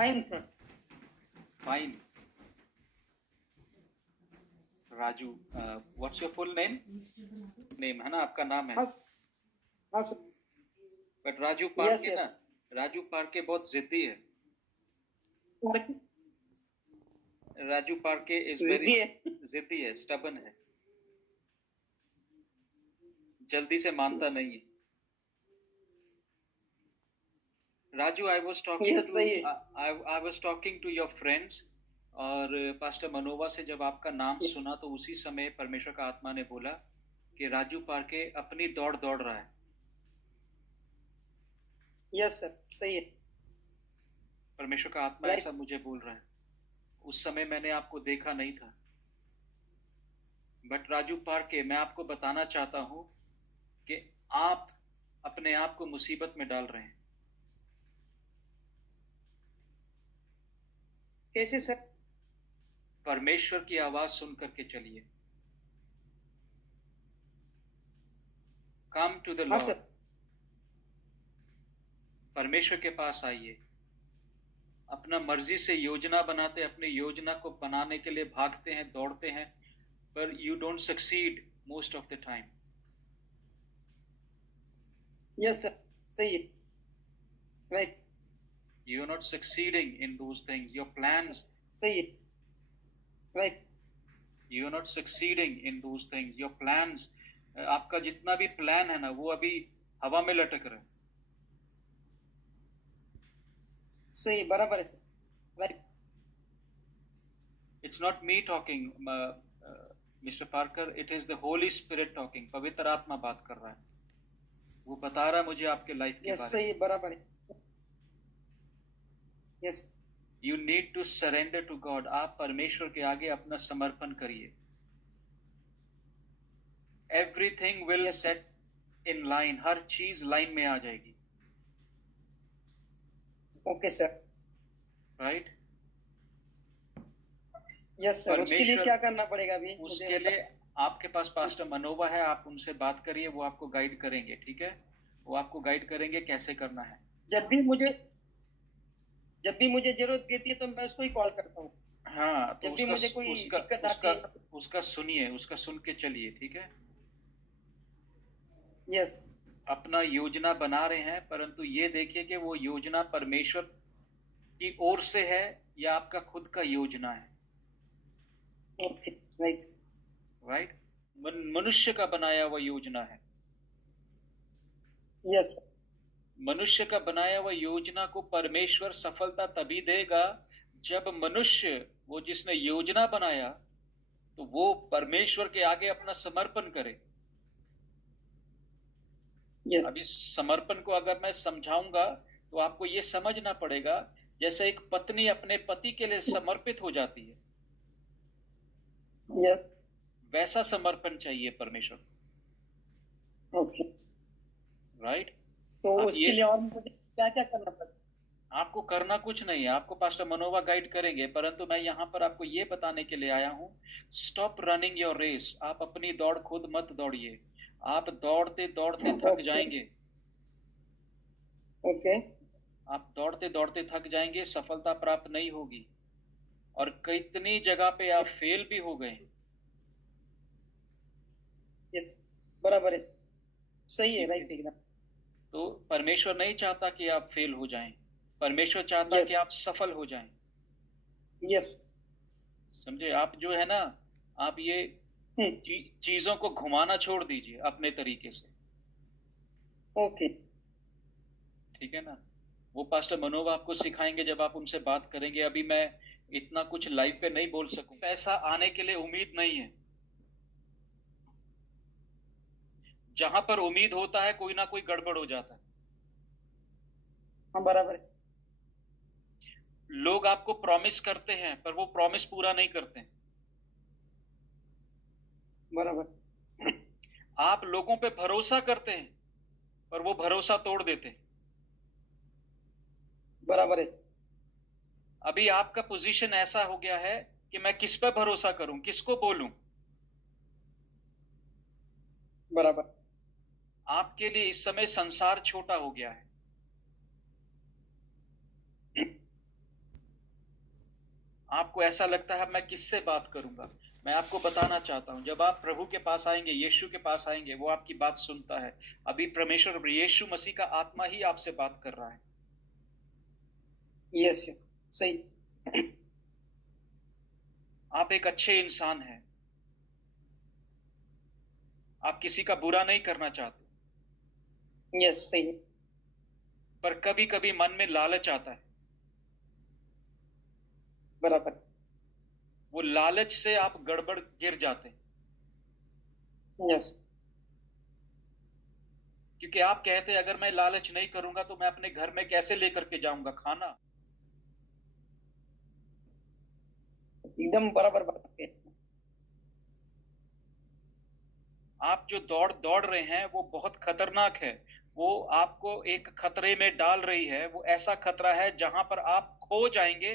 Fine sir. Fine. Raju, what's your full name? Name है ना, आपका नाम है। हाँ सर। बट राजू Yes, पार्के yes. ना, राजू पार्के बहुत जिद्दी है। राजू पार्के इज वेरी जिद्दी है। जिद्दी है, स्टबन है, जल्दी से मानता Yes. नहीं है। Raju, I was talking Yes, to सही है। I was talking to your friends, और पास्टर मनोवा से जब आपका नाम Yes. सुना तो उसी समय परमेश्वर का आत्मा ने बोला कि राजू पार्के अपनी दौड़ दौड़ रहा है। यस सर, सही है। परमेश्वर का आत्मा Right. ऐसा मुझे बोल रहा है। उस समय मैंने आपको देखा नहीं था, बट राजू पार्के, मैं आपको बताना चाहता हूं कि आप अपने आप को मुसीबत में डाल रहे हैं। कैसे सर? परमेश्वर की आवाज सुन करके चलिए। कम टू द हाँ लॉर्ड। सर। परमेश्वर के पास आइए। अपना मर्जी से योजना बनाते, अपनी योजना को बनाने के लिए भागते हैं, दौड़ते हैं, पर you don't succeed most of the time. Yes sir, सही है। Right. You are not succeeding in those things. Your plans, सही है। Right. you are not succeeding in those things. Your plans, आपका जितना भी प्लान है ना, वो अभी हवा में लटक रहा है। सही, बराबर है sir. Right. It's not me talking, Mr. Parker. It is the Holy Spirit talking. पवित्र आत्मा बात कर रहा है। वो बता रहा है मुझे आपके लाइफ के यस, बारे सही में। है, बराबर है। Yes. You need to surrender to God. आप परमेश्वर के आगे अपना समर्पण करिए। Everything will Yes. set in line. हर चीज लाइन में आ जाएगी। Okay sir. Right? Yes sir, उसके लिए परमेश्वर- क्या करना पड़ेगा अभी? उसके लिए आपके पास पास्टर मनोवा है, आप उनसे बात करिए, वो आपको गाइड करेंगे। ठीक है, वो आपको गाइड करेंगे कैसे करना है। जब भी मुझे जरूरत रहती है तो मैं उसको ही कॉल करता हूँ। हाँ, तो जब भी मुझे कोई दिक्कत आती है। उसका सुनिए, उसका सुन के चलिए। ठीक है, यस। अपना योजना बना रहे हैं, परंतु ये देखिए कि वो योजना परमेश्वर की ओर से है या आपका खुद का योजना है। ओके। राइट। राइट। मनुष्य का बनाया हुआ योजना है। यस। मनुष्य का बनाया हुआ योजना को परमेश्वर सफलता तभी देगा जब मनुष्य, वो जिसने योजना बनाया, तो वो परमेश्वर के आगे अपना समर्पण करे। यस। अभी समर्पण को अगर मैं समझाऊंगा तो आपको ये समझना पड़ेगा, जैसे एक पत्नी अपने पति के लिए समर्पित हो जाती है, यस। वैसा समर्पण चाहिए परमेश्वर। ओके। राइट। तो अब उसके ये- लिए और मुझे क्या क्या करना पड़ेगा? आपको करना कुछ नहीं है, आपको पास्टर मनोवा गाइड करेंगे, परंतु मैं यहाँ पर आपको ये बताने के लिए आया हूँ, स्टॉप रनिंग योर रेस। आप अपनी दौड़ खुद मत दौड़िए। आप दौड़ते दौड़ते थक Okay. जाएंगे। ओके। आप दौड़ते दौड़ते थक जाएंगे, सफलता प्राप्त नहीं होगी, और कितनी जगह पे आप फेल भी हो गए। यस, बराबर है। सही है। राइट, एकदम। तो परमेश्वर नहीं चाहता कि आप फेल हो जाएं, परमेश्वर चाहता है Yes. कि आप सफल हो जाएं। यस। समझे? आप जो है ना, आप ये चीजों को घुमाना छोड़ दीजिए अपने तरीके से। ओके। ठीक है ना? वो पास्टर मनोवा आपको सिखाएंगे जब आप उनसे बात करेंगे। अभी मैं इतना कुछ लाइव पे नहीं बोल सकूं। पैसा आने के लिए उम्मीद नहीं है। जहां पर उम्मीद होता है कोई ना कोई गड़बड़ हो जाता है। हाँ, बराबर है। लोग आपको प्रॉमिस करते हैं पर वो प्रॉमिस पूरा नहीं करते। बराबर। आप लोगों पे भरोसा करते हैं पर वो भरोसा तोड़ देते हैं। बराबर है। अभी आपका पोजीशन ऐसा हो गया है कि मैं किस पे भरोसा करूं, किसको बोलूं। बराबर। आपके लिए इस समय संसार छोटा हो गया है। आपको ऐसा लगता है मैं किससे बात करूंगा। मैं आपको बताना चाहता हूं, जब आप प्रभु के पास आएंगे, यीशु के पास आएंगे, वो आपकी बात सुनता है। अभी परमेश्वर यीशु मसीह का आत्मा ही आपसे बात कर रहा है। यस यस, सही। आप एक अच्छे इंसान हैं, आप किसी का बुरा नहीं करना चाहते, यस, सही। पर कभी कभी मन में लालच आता है। बराबर। वो लालच से आप गड़बड़ गिर जाते हैं, यस। क्योंकि आप कहते हैं अगर मैं लालच नहीं करूंगा तो मैं अपने घर में कैसे लेकर के जाऊंगा खाना। एकदम बराबर बात है। आप जो दौड़ दौड़ रहे हैं वो बहुत खतरनाक है। वो आपको एक खतरे में डाल रही है। वो ऐसा खतरा है जहां पर आप खो जाएंगे,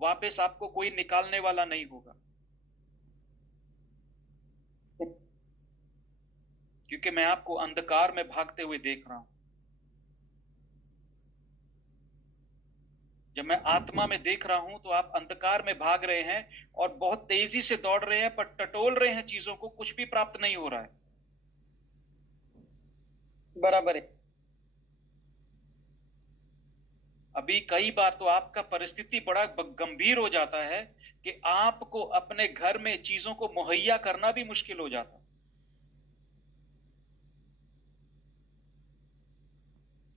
वापस आपको कोई निकालने वाला नहीं होगा। क्योंकि मैं आपको अंधकार में भागते हुए देख रहा हूं। जब मैं आत्मा में देख रहा हूं तो आप अंधकार में भाग रहे हैं और बहुत तेजी से दौड़ रहे हैं, पर टटोल रहे हैं चीजों को, कुछ भी प्राप्त नहीं हो रहा है। बराबर है। अभी कई बार तो आपका परिस्थिति बड़ा गंभीर हो जाता है कि आपको अपने घर में चीजों को मुहैया करना भी मुश्किल हो जाता है।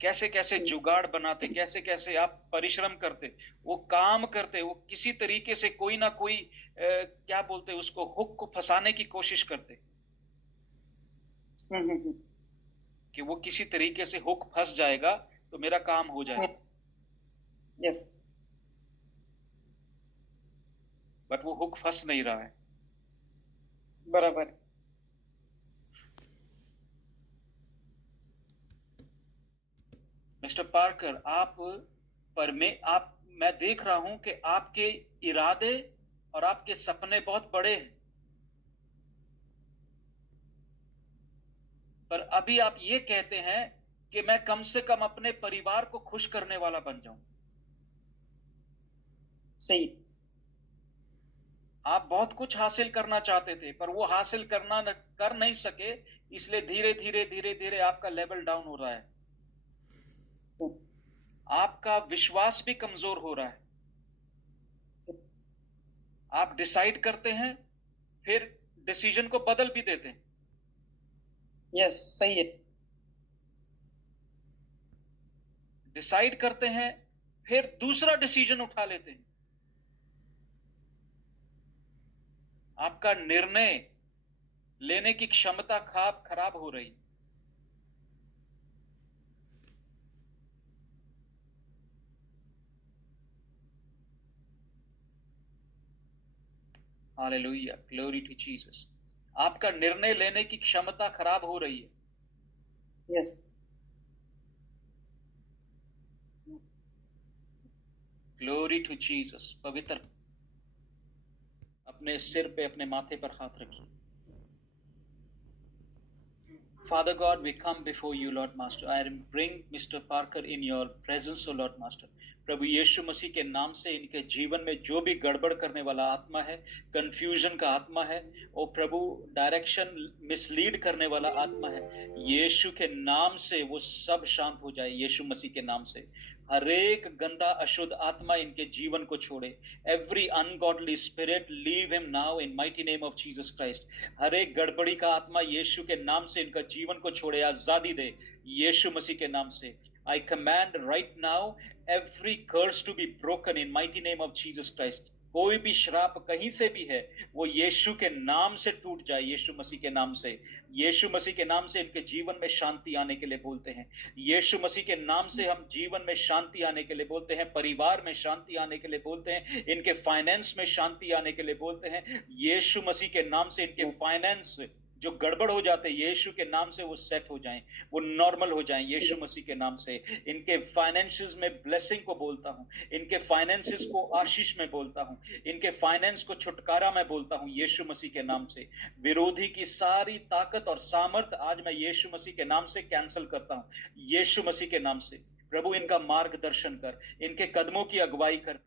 कैसे कैसे जुगाड़ बनाते, कैसे कैसे आप परिश्रम करते, वो काम करते, वो किसी तरीके से कोई ना कोई क्या बोलते उसको, हुक को फंसाने की कोशिश करते कि वो किसी तरीके से हुक फंस जाएगा तो मेरा काम हो जाएगा। यस। बट वो हुक फंस नहीं रहा है। बराबर। मिस्टर पार्कर, आप मैं देख रहा हूं कि आपके इरादे और आपके सपने बहुत बड़े हैं, पर अभी आप ये कहते हैं कि मैं कम से कम अपने परिवार को खुश करने वाला बन जाऊं। सही। आप बहुत कुछ हासिल करना चाहते थे, पर वो हासिल कर नहीं सके, इसलिए धीरे धीरे धीरे धीरे आपका लेवल डाउन हो रहा है। आपका विश्वास भी कमजोर हो रहा है। आप डिसाइड करते हैं, फिर डिसीजन को बदल भी देते हैं। यस, सही है। डिसाइड करते हैं, फिर दूसरा डिसीजन उठा लेते हैं। आपका निर्णय लेने की क्षमता खराब हो रही। Hallelujah, glory to Jesus. आपका निर्णय लेने की क्षमता खराब हो रही है। यस। Glory to Jesus. पवित्र, अपने सिर पे, अपने माथे पर हाथ रखिए। Father God, we come before you, Lord Master. I bring Mr. Parker in your presence, O Lord Master. प्रभु यीशु मसीह के नाम से इनके जीवन में जो भी गड़बड़ करने वाला आत्मा है, कंफ्यूजन का आत्मा है, ओ प्रभु डायरेक्शन मिसलीड करने वाला आत्मा है, यीशु के नाम से वो सब शांत हो जाए। यीशु मसीह के नाम से हर एक गंदा अशुद्ध आत्मा इनके जीवन को छोड़े। Every ungodly spirit leave him now in mighty name of Jesus Christ. हर एक गड़बड़ी का आत्मा यीशु के नाम से इनका जीवन को छोड़े, आजादी दे यीशु मसीह के नाम से। I command right now every curse to be broken in mighty name of Jesus Christ. कोई भी श्राप कहीं से भी है वो यीशु के नाम से टूट जाए, यीशु मसीह के नाम से। यीशु मसीह के नाम से इनके जीवन में शांति आने के लिए बोलते हैं। यीशु मसीह के नाम से हम जीवन में शांति आने के लिए बोलते हैं, परिवार में शांति आने के लिए बोलते हैं, इनके फाइनेंस में शांति आने के लिए बोलते हैं। यीशु मसीह के नाम से इनके फाइनेंस जो गड़बड़ हो जाते हैं, यीशु के नाम से वो सेट हो जाएं, वो नॉर्मल हो जाएं यीशु मसीह के नाम से। इनके फाइनेंसेस में ब्लेसिंग को बोलता हूं, इनके फाइनेंसेस को आशीष में बोलता हूं, इनके फाइनेंस को छुटकारा में बोलता हूं यीशु मसीह के नाम से। विरोधी की सारी ताकत और सामर्थ आज मैं यीशु मसीह के नाम से कैंसिल करता हूं, यीशु मसीह के नाम से। प्रभु इनका मार्गदर्शन कर, इनके कदमों की अगुवाई कर।